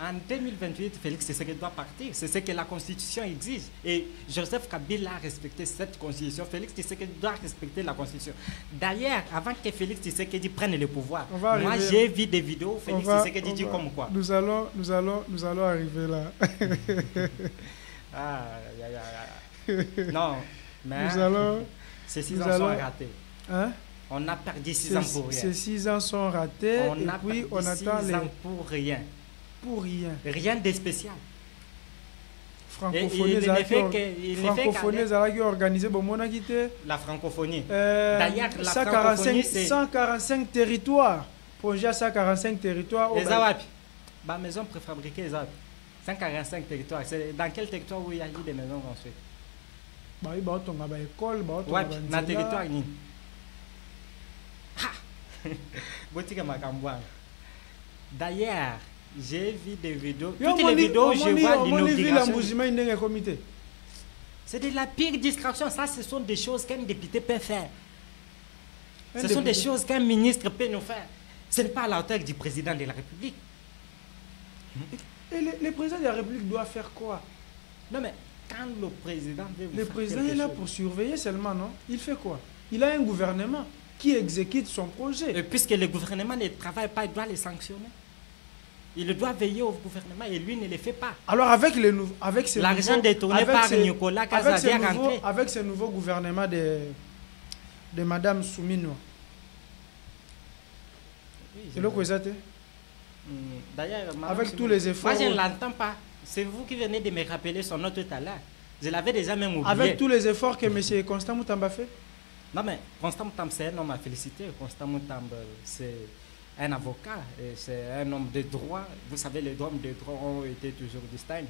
en 2028, Félix Tshisekedi doit partir. C'est ce que la Constitution exige. Et Joseph Kabila a respecté cette Constitution. Félix Tshisekedi doit respecter la Constitution. D'ailleurs, avant que Félix Tshisekedi prenne le pouvoir, moi j'ai vu des vidéos, Félix Tshisekedi dit comme quoi. Nous allons arriver là. Ah, non, mais ces 6 ans sont ratés. Hein? On a perdu 6 ans pour rien. Ces 6 ans sont ratés on et a puis on perdu 6 attend les... ans pour rien. Pour rien. Rien de spécial. Francophonie, organisé la francophonie. D'ailleurs, la francophonie, c'est 145 territoires. Projet 145 territoires. Les Awapi. Ma maison préfabriquée, les Awapi. 145 territoires. C'est dans quel territoire où il y a eu des maisons construites? Il y a une école, dans le territoire. D'ailleurs, j'ai vu des vidéos. Toutes les vidéos, je vois l'inauguration. C'est de la pire distraction. Ça, ce sont des choses qu'un député peut faire. Ce sont des choses qu'un ministre peut nous faire. Ce n'est pas à la hauteur du président de la République. Et le président de la République doit faire quoi? Non, mais quand le président veut vous Le président est là pour surveiller seulement, non? Il fait quoi? Il a un gouvernement qui exécute son projet. Et puisque le gouvernement ne travaille pas, il doit les sanctionner. Il doit veiller au gouvernement et lui ne le fait pas. Alors avec l'argent détourné par Nicolas Kazadi avec ce nouveau gouvernement de Madame Soumino. C'est le quoi D'ailleurs, avec tous les efforts. Moi je ne l'entends pas. C'est vous qui venez de me rappeler son nom tout à l'heure. Je l'avais déjà même oublié. Avec tous les efforts que M. Constant Moutamba fait. Non mais Constant Moutamba c'est un homme à féliciter. Constant Moutamba c'est un avocat, c'est un homme de droit. Vous savez, les hommes de droit ont été toujours distincts.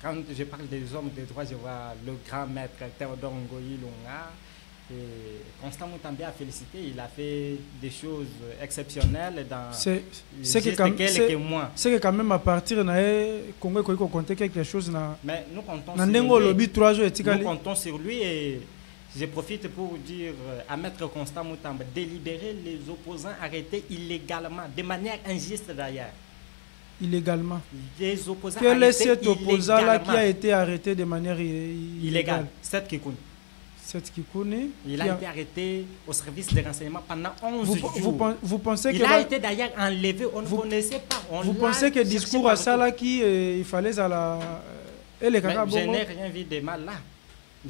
Quand je parle des hommes de droit, je vois le grand maître Théodore Ngoyi Lunga. Et Constant Moutamba a félicité, il a fait des choses exceptionnelles dans c'est que quand même à partir de Congo il faut compter quelque chose. Mais nous comptons sur lui et je profite pour dire à Maître Constant Moutamba, délibérer les opposants arrêtés illégalement, de manière injuste d'ailleurs. Illégalement. Les opposants Quel arrêtés est cet opposant-là qui a été arrêté de manière illégale? Seth Kikouni. Seth Kikouni. Il a été arrêté au service de renseignement pendant 11 jours. Vous pensez il a été d'ailleurs enlevé, on ne connaissait pas. Vous pensez que le discours à ça là, il fallait à la... Je n'ai rien vu de mal là.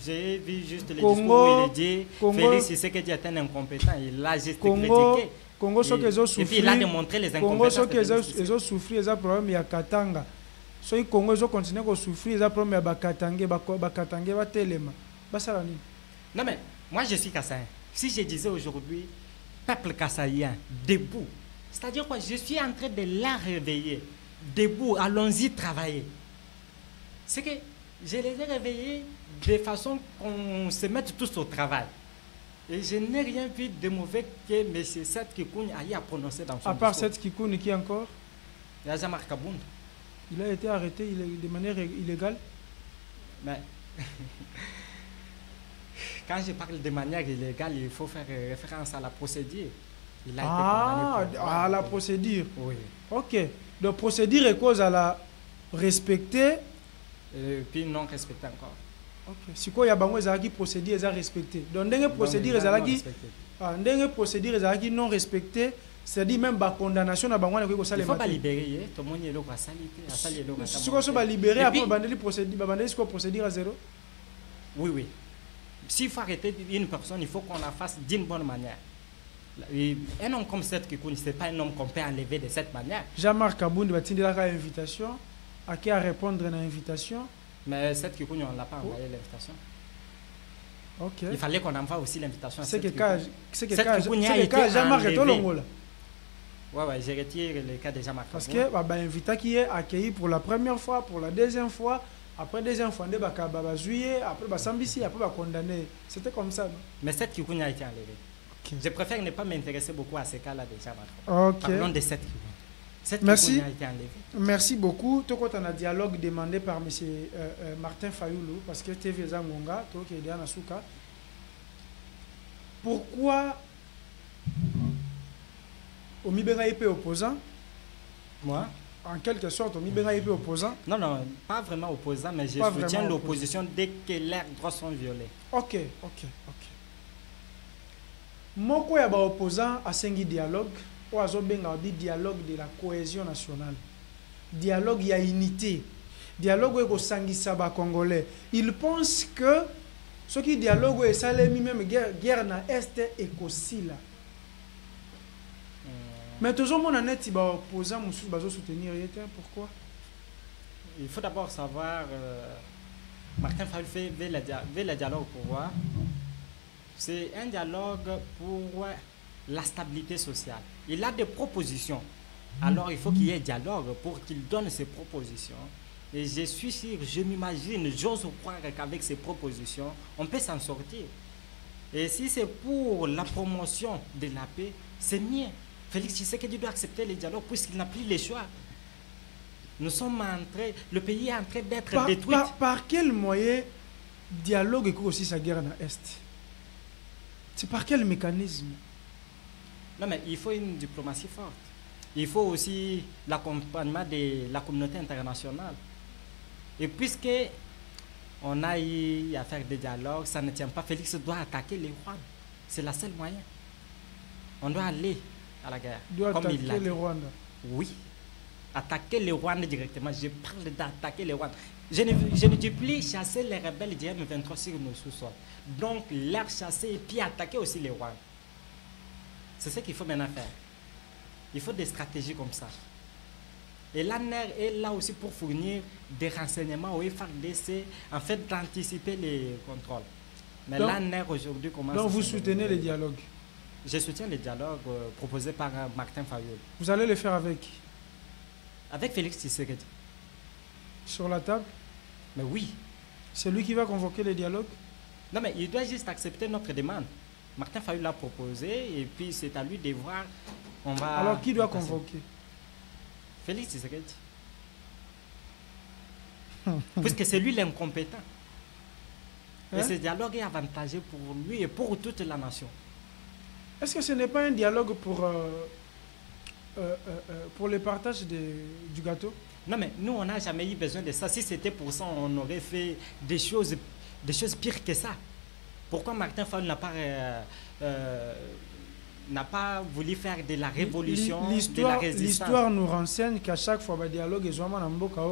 J'ai vu juste le discours où il dit Félix Tshisekedi est un incompétent. Il a juste critiqué. Congo, et puis il a démontré les incompétences. Congo, ils ont souffert des problèmes à Katanga. Si Congo, ils ont continué à souffrir des problèmes à Katanga, à Telema. Non mais, moi je suis Kassaïen. Si je disais aujourd'hui, peuple kassaïen, debout, c'est-à-dire quoi? Je suis en train de la réveiller. Debout, allons-y travailler. C'est que je les ai réveillés de façon qu'on se mette tous au travail. Et je n'ai rien vu de mauvais que M. Seth Kikouni a prononcé dans son discours. À part Seth Kikouni, qui encore? Il y a Jean-Marc Kabound. Il a été arrêté de manière illégale? Mais quand je parle de manière illégale, il faut faire référence à la procédure. Il a été condamné à la procédure. Oui. Ok. Donc procédure est cause à la respecter. Et puis non respecter encore. Ok. Si quoi y a bango ezalaki procédure eza respecté. Donc ndenge procédure ezalaki procédure ezalaki non respecté, c'est-à-dire même ba condamnation na bango na ko salema. Il faut pas libérer, tout le monde est là pour asali eloko. Si quoi so ba libérer après bandeli procédure, bandeli quoi procédure à zéro. Oui oui. S'il faut arrêter une personne, il faut qu'on la fasse d'une bonne manière. Un homme comme Seth Kikouni, ce n'est pas un homme qu'on peut enlever de cette manière. Jean-Marc Kabound va tenir la invitation, à qui à répondre à l'invitation. Mais Seth Kikouni, on ne l'a pas envoyé l'invitation. Ok. Il fallait qu'on envoie aussi l'invitation à Seth Kikouni. C'est que Jean-Marc est au Longola. Ouais, je retire le cas de Jean-Marc. Parce que bah, invité qui est accueilli pour la première fois, pour la deuxième fois, après deuxième fois, on a juillet, après Sambisi, après condamné. C'était comme ça. Non? Mais cette Kikunya a été enlevée. Okay. Je préfère ne pas m'intéresser beaucoup à ces cas-là de Jean-Marc. Ok. Parlons de cette Kikunya. Cette Merci. Kikunya a été enlevée. Merci beaucoup. Tout quand on a un dialogue demandé par M. Martin Fayoulou, parce que TV Zangonga, tout qui est dans Nasuka. Pourquoi au Mibera IP opposant? Moi? En quelque sorte, au Mibera IP opposant? Non, pas vraiment opposant, mais je soutiens l'opposition dès que leurs droits sont violés. Ok. Moko ya ba opposant a sengi dialogue, ou azo benga di dialogue de la cohésion nationale. Dialogue ya unité. Dialogue ko sangisa ba congolais. Ils pensent que ce qui dialogue est salemi même guerre na est et kosila. Mais toujours mon net ba opposant musu bazo soutenir yete pourquoi? Il faut d'abord savoir Martin Fayulu veut le dialogue au pouvoir. C'est un dialogue pour la stabilité sociale. Il a des propositions. Alors il faut qu'il y ait dialogue pour qu'il donne ses propositions. Et je suis sûr, je m'imagine, j'ose croire qu'avec ces propositions, on peut s'en sortir. Et si c'est pour la promotion de la paix, c'est mieux. Félix Tshisekedi doit accepter le dialogue puisqu'il n'a plus le choix. Nous sommes en train, le pays est en train d'être détruit. Par quel moyen dialogue est aussi sa guerre dans l'Est? C'est par quel mécanisme? Non, mais il faut une diplomatie forte. Il faut aussi l'accompagnement de la communauté internationale. Et puisque on a eu à faire des dialogues, ça ne tient pas. Félix doit attaquer les Rwandais. C'est le seul moyen. On doit aller à la guerre. Doit comme attaquer il l'a dit. Les Rwandais. Oui. Attaquer les Rwandais directement. Je parle d'attaquer les Rwandais. Je ne dis plus chasser les rebelles du M23 sur nos sous-sols. Donc, les chasser et puis attaquer aussi les Rwandais. C'est ce qu'il faut maintenant faire. Il faut des stratégies comme ça. Et l'ANER est là aussi pour fournir des renseignements au FARDC, en fait, d'anticiper les contrôles. Mais l'ANER aujourd'hui commence... Donc, vous soutenez les dialogues? Je soutiens les dialogues proposés par Martin Fayoulou. Vous allez les faire avec qui? Avec Félix Tshisekedi. Sur la table? Mais oui. C'est lui qui va convoquer les dialogues? Non, mais il doit juste accepter notre demande. Martin Fayoulou l'a proposé et puis c'est à lui de voir. On va. Alors qui doit convoquer? Félix Tshisekedi. Puisque c'est lui l'incompétent. Et ce dialogue est avantageux pour lui et pour toute la nation. Est-ce que ce n'est pas un dialogue pour le partage du gâteau? Non, mais nous, on n'a jamais eu besoin de ça. Si c'était pour ça, on aurait fait des choses pires que ça. Pourquoi Martin Fayoulou n'a pas voulu faire de la révolution, de la résistance? L'histoire nous renseigne qu'à chaque fois, le dialogue est vraiment en boka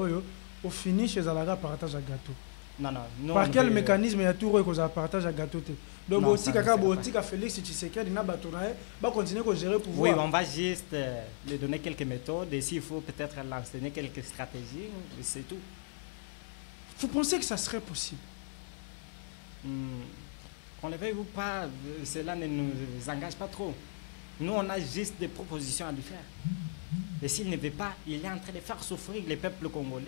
au finish, ils allaient partager un gâteau. Non. Par quel mécanisme il y a tout le partage un gâteau? Donc, si quelqu'un Félix Tshisekedi n'a pas continuer à gérer le pouvoir. Oui, on va juste lui donner quelques méthodes et s'il faut peut-être l'enseigner quelques stratégies, c'est tout. Vous pensez que ça serait possible? Qu'on le veuille ou pas, cela ne nous engage pas trop. Nous, on a juste des propositions à lui faire. Et s'il ne veut pas, il est en train de faire souffrir les peuples congolais.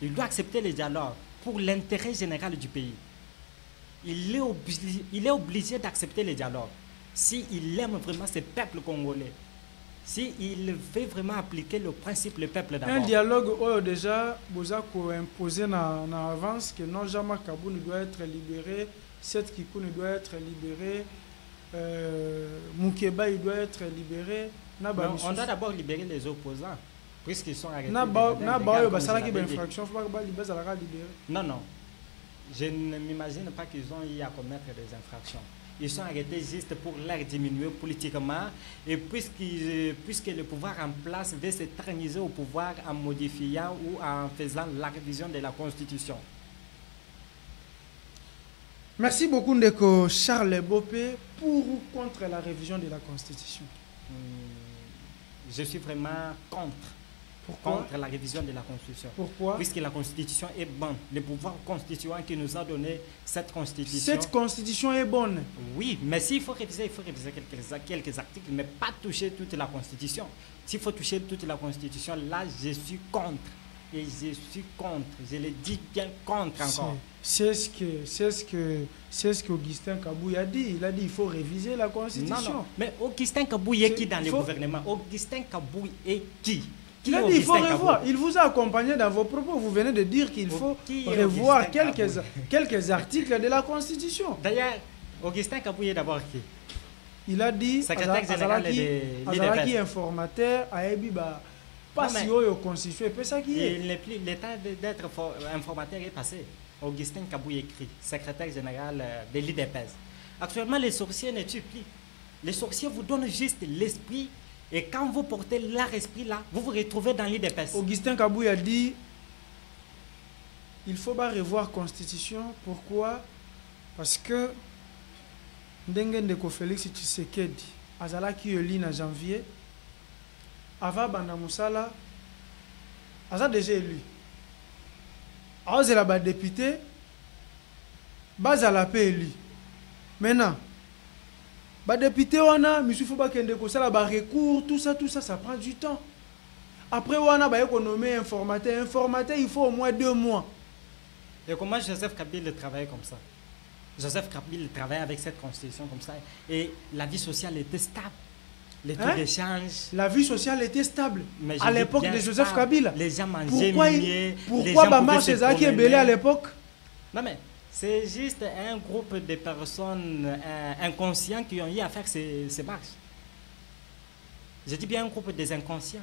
Il doit accepter les dialogues pour l'intérêt général du pays. Il est obligé d'accepter les dialogues. S'il aime vraiment ces peuples congolais, s'il veut vraiment appliquer le principe le peuple d'abord. Un dialogue, déjà, vous avez imposé en avance que non jamais Kaboul doit être libéré, Seth Kikoun doit être libéré, Moukeba doit être libéré. Non, on doit d'abord libérer les opposants, puisqu'ils sont arrêtés. Non. Je ne m'imagine pas qu'ils ont eu à commettre des infractions. Ils sont arrêtés juste pour les diminuer politiquement. Et puisque le pouvoir en place veut s'éterniser au pouvoir en modifiant ou en faisant la révision de la Constitution. Merci beaucoup, Ndeko Charles Bopé, pour ou contre la révision de la Constitution? Je suis vraiment contre. Pourquoi? contre la révision de la Constitution. Pourquoi? Puisque la Constitution est bonne. Le pouvoir constituant qui nous a donné cette Constitution. Cette Constitution est bonne. Oui, mais s'il faut réviser, quelques articles, mais pas toucher toute la Constitution. S'il faut toucher toute la Constitution, là, je suis contre. Et je suis contre. Je le dis bien contre encore. C'est ce que Augustin Kabouy a dit. Il a dit il faut réviser la Constitution. Non. Mais Augustin Kabouy est qui dans le gouvernement? Augustin Kabouy est qui? Il a dit il faut revoir. Il vous a accompagné dans vos propos. Vous venez de dire qu'il faut revoir quelques articles de la Constitution. D'ailleurs, Augustin Kabouy est d'abord qui? Il a dit secrétaire général Azalaki informateur à Ebiba. Pas si haut au Constitution. Et ça qui est. L'état d'être informateur est passé. Augustin Kabouy écrit, secrétaire général de l'IDPS. Actuellement, les sorciers ne tuent plus. Les sorciers vous donnent juste l'esprit. Et quand vous portez leur esprit là, vous vous retrouvez dans l'IDPS. Augustin Kabouy a dit il faut pas revoir la Constitution. Pourquoi? Parce que Ndenge Ndeko Félix Tshisekedi azalaki élu en janvier. Avant Banda Moussala, aza déjà élu. Azela ba député, bazala pe élu. Maintenant, ba député wana, misufu ba kende ko sala ba recours, tout ça, ça prend du temps. Après wana ba économie informateur, il faut au moins 2 mois. Et comment Joseph Kabila travaille comme ça? Joseph Kabila travaille avec cette constitution comme ça et la vie sociale était stable. Les taux d'échange. La vie sociale était stable. À l'époque de Joseph Kabila. Les gens mangeaient mieux. Pourquoi Bamba César est belé à l'époque? Non mais c'est juste un groupe de personnes inconscients qui ont eu à faire ces marches. Je dis bien un groupe des inconscients.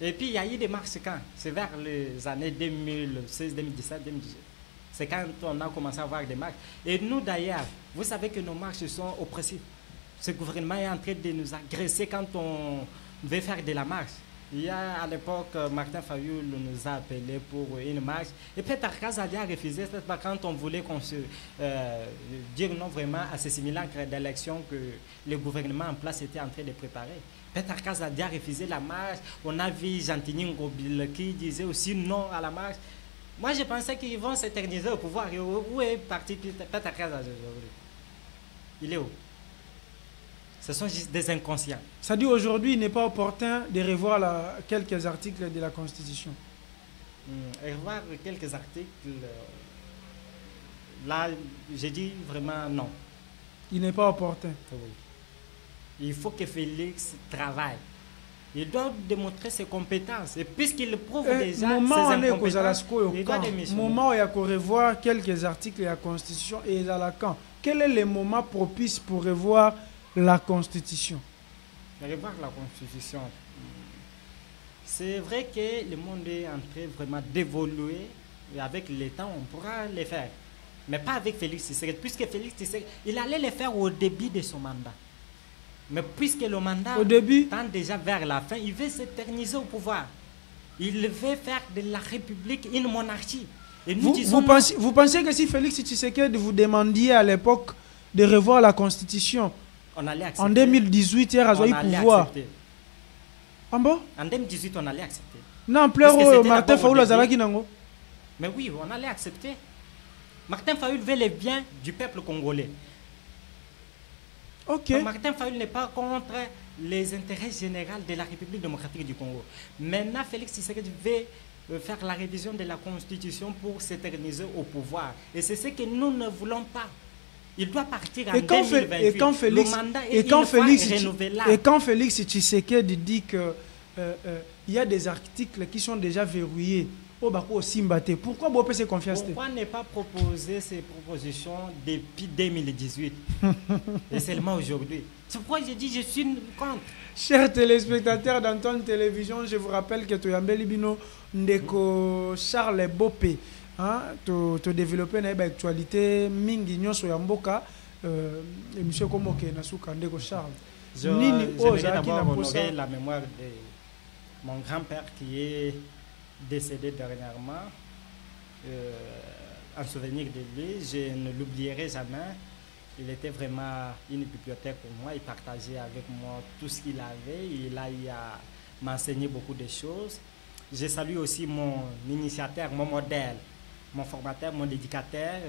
Et puis il y a eu des marches quand? C'est vers les années 2016, 2017, 2018. C'est quand on a commencé à voir des marches. Et nous d'ailleurs, vous savez que nos marches sont oppressives. Ce gouvernement est en train de nous agresser quand on veut faire de la marche. Il y a à l'époque, Martin Fayoul nous a appelé pour une marche. Et Peter Kazadi a refusé quand on voulait qu'on se dire non vraiment à ce simulacre d'élection que le gouvernement en place était en train de préparer. Peter Kazadi a refusé la marche. On a vu Jantini Ngobil qui disait aussi non à la marche. Moi, je pensais qu'ils vont s'éterniser au pouvoir. Et où est parti Peter Kazadi aujourd'hui? Il est où? Ce sont juste des inconscients. Ça dit aujourd'hui, il n'est pas opportun de revoir quelques articles de la Constitution. Revoir quelques articles, là, j'ai dit vraiment non. Il n'est pas opportun. Oui. Il faut que Félix travaille. Il doit démontrer ses compétences. Et puisqu'il prouve déjà ses incompétences, il doit démissionner. Moment où il y a qu'on revoir quelques articles de la Constitution et à la camp. Quel est le moment propice pour revoir la Constitution? Revoir la Constitution. C'est vrai que le monde est en train vraiment d'évoluer. Et avec le temps, on pourra le faire. Mais pas avec Félix Tshisekedi. Puisque Félix Tshisekedi, il allait le faire au début de son mandat. Mais puisque le mandat tend déjà vers la fin, il veut s'éterniser au pouvoir. Il veut faire de la République une monarchie. Et nous vous pensez que si Félix Tshisekedi vous demandiez à l'époque de revoir la Constitution, on allait accepter. En 2018, il y a eu pouvoir. En bon? En 2018, on allait accepter. Non, pleure Martin Fayoul Azalaki Nango. Mais oui, on allait accepter. Martin Fayoul veut le bien du peuple congolais. Ok. Donc, Martin Fayoul n'est pas contre les intérêts généraux de la République démocratique du Congo. Maintenant, Félix Tshisekedi veut faire la révision de la Constitution pour s'éterniser au pouvoir. Et c'est ce que nous ne voulons pas. Il doit partir en 2028. Et quand Félix Tshisekedi dit qu'il y a des articles qui sont déjà verrouillés, pourquoi vous avez confiance? Pourquoi ne pas proposer ces propositions depuis 2018 et seulement aujourd'hui? C'est pourquoi j'ai dit je suis contre. Chers téléspectateurs d'Antoine Télévision, je vous rappelle que Toyambeli Bino Ndeko Charles Bopé, tu développé une actualité mingi nyonso ya mboka émission comme OK Nasuka Ndeko Charles. Je vais d'abord honorer la mémoire de mon grand-père qui est décédé dernièrement. En souvenir de lui, je ne l'oublierai jamais. Il était vraiment une bibliothèque pour moi. Il partageait avec moi tout ce qu'il avait. Il a eu à m'a enseigné beaucoup de choses. Je salue aussi mon initiateur, mon modèle, mon formateur, mon éducateur,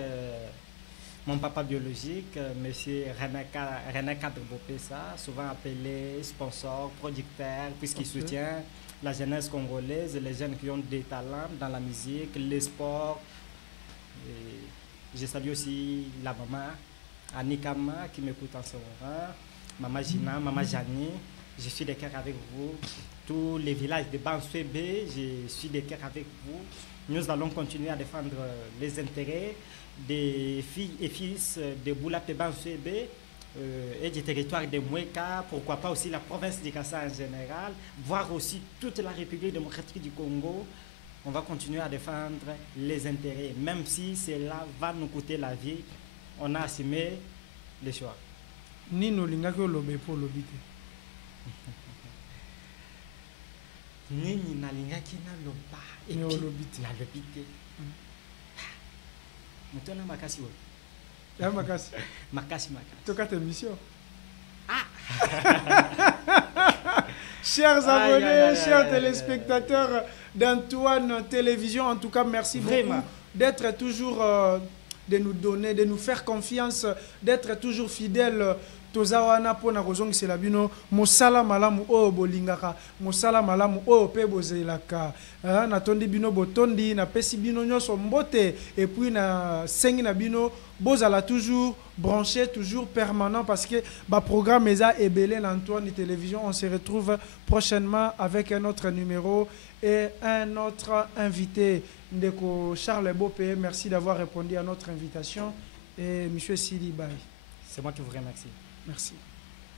mon papa biologique, M. René Kadre-Bopessa, souvent appelé sponsor, producteur, puisqu'il soutient la jeunesse congolaise, les jeunes qui ont des talents dans la musique, les sports. Et je salue aussi la maman, Annie Kama, qui m'écoute en ce moment, maman Gina, maman Jani. Je suis de cœur avec vous. Tous les villages de Banswebe, je suis de cœur avec vous. Nous allons continuer à défendre les intérêts des filles et fils de Boulapé Banswebe et du territoire de Moueka, pourquoi pas aussi la province de Kassa en général, voire aussi toute la République démocratique du Congo. On va continuer à défendre les intérêts, même si cela va nous coûter la vie. On a assumé les choix. Nino lingaki olobe po lobite. Nini nalingaki na loba et puis na lobite. Mutona makasi wo. Ya makasi. Makasi. Toka ta émission. Ah. Chers abonnés, chers téléspectateurs d'Antoine Télévision, en tout cas, merci beaucoup d'être toujours, de nous donner, de nous faire confiance, d'être toujours fidèles. Tozawana pona kozong selabino mosala malamu o bolingaka mosala malamu o pe bozelaka na tondi bino botondi na pesi bino nyoso mbote et puis na sengi na bino bozala toujours branché, toujours permanent parce que ba programme eza ebele na Antoine Télévision. On se retrouve prochainement avec un autre numéro et un autre invité. Ndeko Charles Bopé, merci d'avoir répondu à notre invitation et monsieur Sidi Bay. C'est moi qui vous remercie. Merci.